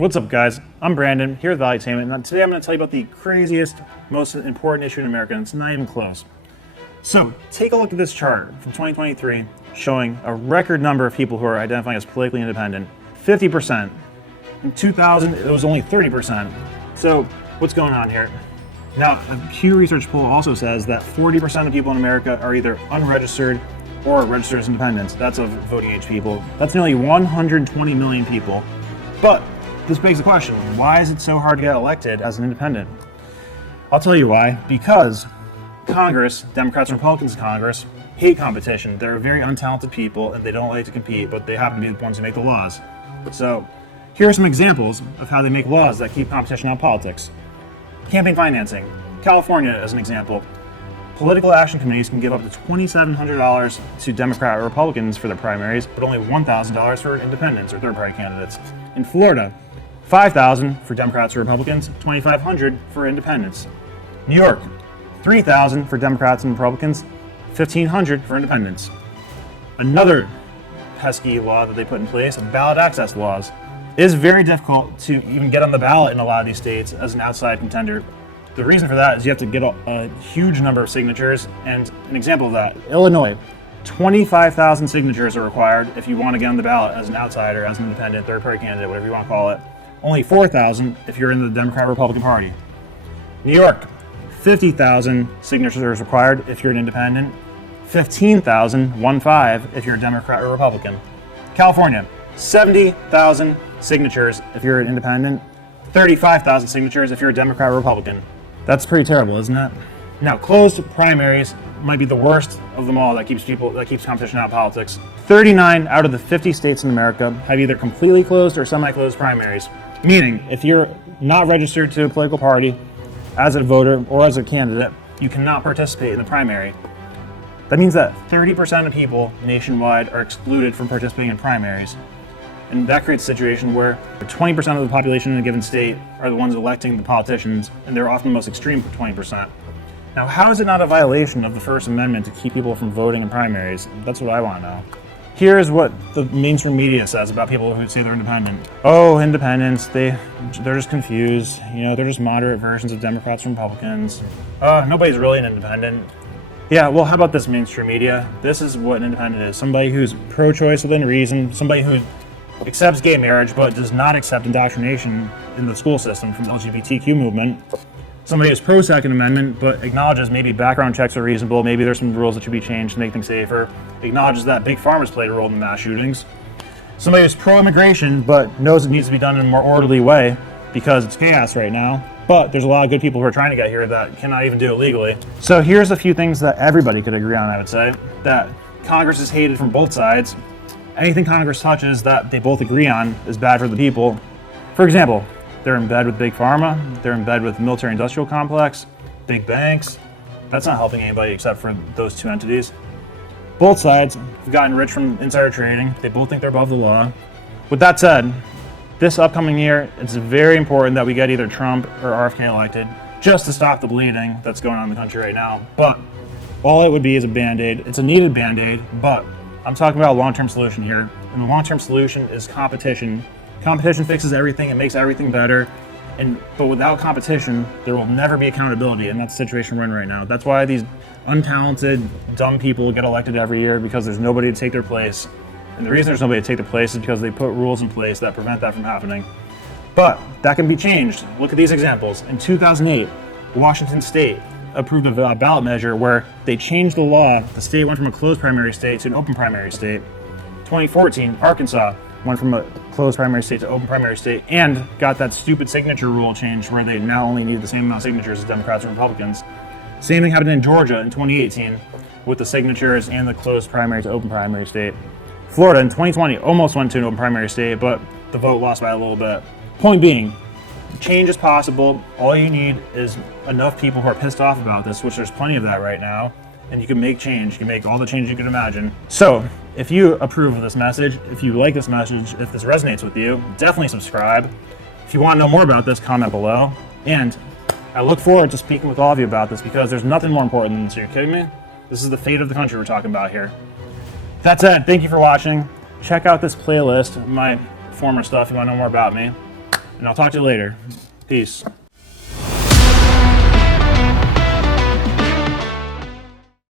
What's up, guys? I'm Brandon, here with Valuetainment, and today I'm going to tell you about the craziest, most important issue in America, and it's not even close. So, take a look at this chart from 2023 showing a record number of people who are identifying as politically independent. 50%. In 2000, it was only 30%. So, what's going on here? Now, a Pew Research poll also says that 40% of people in America are either unregistered or registered as independents. That's of voting age people. That's nearly 120 million people. But this begs the question, why is it so hard to get elected as an independent? I'll tell you why. Because Congress, Democrats and Republicans in Congress, hate competition. They're very untalented people and they don't like to compete, but they happen to be the ones who make the laws. So here are some examples of how they make laws that keep competition out of politics. Campaign financing. California, as an example. Political action committees can give up to $2,700 to Democrat or Republicans for their primaries, but only $1,000 for independents or third-party candidates. In Florida, $5,000 for Democrats or Republicans, $2,500 for independents. New York, $3,000 for Democrats and Republicans, $1,500 for independents. Another pesky law that they put in place, ballot access laws. It is very difficult to even get on the ballot in a lot of these states as an outside contender. The reason for that is you have to get a huge number of signatures, and an example of that, Illinois, 25,000 signatures are required if you want to get on the ballot as an outsider, as an independent, third-party candidate, whatever you want to call it. Only 4,000 if you're in the Democrat-Republican Party. New York, 50,000 signatures required if you're an independent, 15,000, 1-5, if you're a Democrat or Republican. California, 70,000 signatures if you're an independent, 35,000 signatures if you're a Democrat or Republican. That's pretty terrible, isn't it? Now, closed primaries might be the worst of them all that keeps competition out of politics. 39 out of the 50 states in America have either completely closed or semi-closed primaries. Meaning, if you're not registered to a political party as a voter or as a candidate, you cannot participate in the primary. That means that 30% of people nationwide are excluded from participating in primaries. And that creates a situation where 20% of the population in a given state are the ones electing the politicians, and they're often the most extreme 20%. Now, how is it not a violation of the First Amendment to keep people from voting in primaries? That's what I want to know. Here's what the mainstream media says about people who say they're independent. Oh, independents, they're just confused. You know, they're just moderate versions of Democrats and Republicans. Nobody's really an independent. Yeah, well, how about this mainstream media? This is what an independent is. Somebody who's pro-choice within reason, somebody who accepts gay marriage but does not accept indoctrination in the school system from the LGBTQ movement. Somebody who's pro-Second Amendment but acknowledges maybe background checks are reasonable, maybe there's some rules that should be changed to make things safer, acknowledges that big pharma's played a role in the mass shootings. Somebody who's pro-immigration but knows it needs to be done in a more orderly way because it's chaos right now, but there's a lot of good people who are trying to get here that cannot even do it legally. So here's a few things that everybody could agree on, I would say, that Congress is hated from both sides. Anything Congress touches that they both agree on is bad for the people. For example, they're in bed with Big Pharma, they're in bed with the military-industrial complex, big banks. That's not helping anybody except for those two entities. Both sides have gotten rich from insider trading. They both think they're above the law. With that said, this upcoming year, it's very important that we get either Trump or RFK elected just to stop the bleeding that's going on in the country right now. But all it would be is a Band-Aid. It's a needed Band-Aid, but I'm talking about a long-term solution here. And the long-term solution is competition. Competition fixes everything, it makes everything better. But without competition, there will never be accountability, and that's the situation we're in right now. That's why these untalented, dumb people get elected every year, because there's nobody to take their place. And the reason there's nobody to take their place is because they put rules in place that prevent that from happening. But that can be changed. Look at these examples. In 2008, Washington State approved a ballot measure where they changed the law. The state went from a closed primary state to an open primary state. 2014, Arkansas went from a closed primary state to open primary state and got that stupid signature rule changed where they now only need the same amount of signatures as Democrats and Republicans. Same thing happened in Georgia in 2018 with the signatures and the closed primary to open primary state. Florida in 2020 almost went to an open primary state, but the vote lost by a little bit. Point being, change is possible. All you need is enough people who are pissed off about this, which there's plenty of that right now, and you can make change. You can make all the change you can imagine. So, if you approve of this message, if you like this message, if this resonates with you, definitely subscribe. If you want to know more about this, comment below. And I look forward to speaking with all of you about this because there's nothing more important than this. Are you kidding me? This is the fate of the country we're talking about here. That said, thank you for watching. Check out this playlist, my former stuff, if you want to know more about me. and I'll talk to you later. Peace.